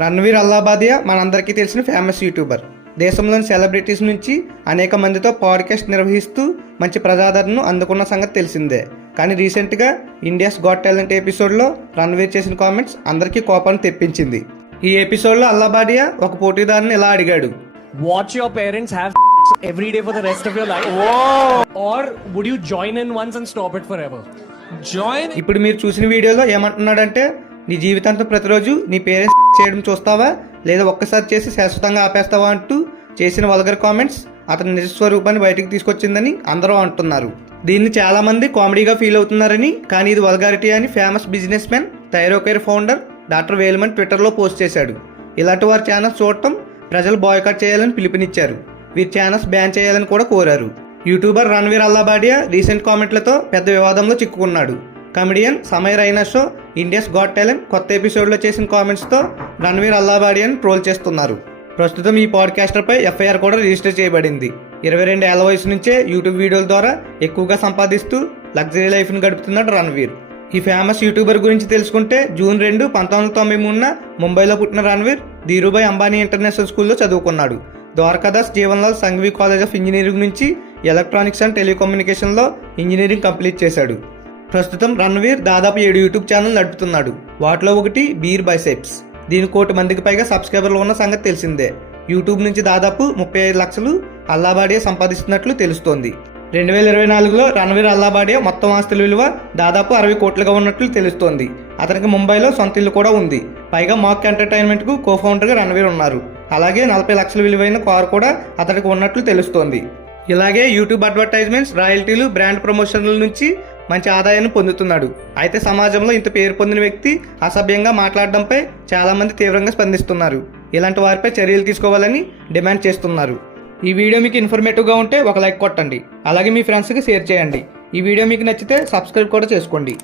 రణ్వీర్ అల్లాబాదియా మనందరికీ తెలిసిన famous YouTuber. దేశంలోని సెలబ్రిటీస్ నుంచి అనేక మందితో పాడ్కాస్ట్ నిర్వహిస్తూ మంచి ప్రజాదరణను అందుకున్న సంగతి తెలిసిందే. కానీ రీసెంట్గా ఇండియాస్ గాట్ టాలెంట్ ఎపిసోడ్లో రణ్వీర్ చేసిన కామెంట్స్ అందరికీ కోపాన్ని తెప్పించింది. ఈ ఎపిసోడ్లో అల్లాబాదియా ఒక పోటీదారుని ఇలా అడిగాడు, Watch your parents have every day for the rest of your life? Or would you join in once and stop it forever? ఇప్పుడు మీరు చూసిన వీడియోలో ఏమంటున్నాడంటే, నీ జీవితాంతం ప్రతిరోజు నీ పేరెంట్స్ చేయడం చూస్తావా లేదా ఒక్కసారి చేసి శాశ్వతంగా ఆపేస్తావా అంటూ చేసిన వల్గర్ కామెంట్స్ అతని నిజస్వరూపాన్ని బయటకు తీసుకొచ్చిందని అందరూ అంటున్నారు. దీన్ని చాలా మంది కామెడీగా ఫీల్ అవుతున్నారని, కానీ ఇది వల్గారిటీ అని famous business man Thyrocare founder doctor Velumani ట్విట్టర్లో పోస్ట్ చేశాడు. ఇలాంటి వారి ఛానల్స్ చూడటం ప్రజలు బాయ్కాట్ చేయాలని పిలుపునిచ్చారు. వీరి ఛానల్స్ బ్యాన్ చేయాలని కూడా కోరారు. యూట్యూబర్ రణ్వీర్ అల్లాబాదియా రీసెంట్ కామెంట్లతో పెద్ద వివాదంలో చిక్కుకున్నాడు. Comedian Samay Raina show India's Got Talent కొత్త ఎపిసోడ్లో చేసిన కామెంట్స్తో రణ్వీర్ అల్లాబాదియాని ట్రోల్ చేస్తున్నారు. ప్రస్తుతం ఈ పాడ్కాస్టర్పై ఎఫ్ఐఆర్ కూడా రిజిస్టర్ చేయబడింది. 22 ఏళ్ల వయసు నుంచే యూట్యూబ్ వీడియోల ద్వారా ఎక్కువగా సంపాదిస్తూ లగ్జరీ లైఫ్ను గడుపుతున్నాడు రణ్వీర్. ఈ ఫేమస్ యూట్యూబర్ గురించి తెలుసుకుంటే, జూన్ 2, 1993 ముంబైలో పుట్టిన రణ్వీర్ ధీరుభాయ్ అంబానీ ఇంటర్నేషనల్ స్కూల్లో చదువుకున్నాడు. Dwarkadas Jivanlal Sanghvi college of engineering నుంచి ఎలక్ట్రానిక్స్ అండ్ టెలికమ్యూనికేషన్లో ఇంజనీరింగ్ కంప్లీట్ చేశాడు. ప్రస్తుతం రణ్వీర్ దాదాపు 7 యూట్యూబ్ ఛానల్ నడుపుతున్నాడు. వాటిలో ఒకటి బీర్ బైసెప్స్. దీని 1 కోటి మందికి పైగా సబ్స్క్రైబర్లు ఉన్న సంగతి తెలిసిందే. యూట్యూబ్ నుంచి దాదాపు 35 లక్షలు అల్లాబాదియా సంపాదిస్తున్నట్లు తెలుస్తోంది. 2024లో రణ్వీర్ అల్లాబాదియా మొత్తం ఆస్తుల విలువ దాదాపు 60 కోట్లుగా ఉన్నట్లు తెలుస్తోంది. అతనికి ముంబైలో సొంత ఇల్లు కూడా ఉంది. పైగా మాక్ ఎంటర్టైన్మెంట్కు కో-ఫౌండర్గా రణ్వీర్ ఉన్నారు. అలాగే 40 లక్షల విలువైన కారు కూడా అతనికి ఉన్నట్లు తెలుస్తోంది. ఇలాగే యూట్యూబ్ అడ్వర్టైజ్మెంట్స్, రాయల్టీలు, బ్రాండ్ ప్రమోషన్ల నుంచి మంచి ఆదాయాన్ని పొందుతున్నాడు. అయితే సమాజంలో ఇంత పేరు పొందిన వ్యక్తి అసభ్యంగా మాట్లాడడంపై చాలామంది తీవ్రంగా స్పందిస్తున్నారు. ఇలాంటి వారిపై చర్యలు తీసుకోవాలని డిమాండ్ చేస్తున్నారు. ఈ వీడియో మీకు ఇన్ఫర్మేటివ్గా ఉంటే ఒక లైక్ కొట్టండి. అలాగే మీ ఫ్రెండ్స్కి షేర్ చేయండి. ఈ వీడియో మీకు నచ్చితే సబ్స్క్రైబ్ కూడా చేసుకోండి.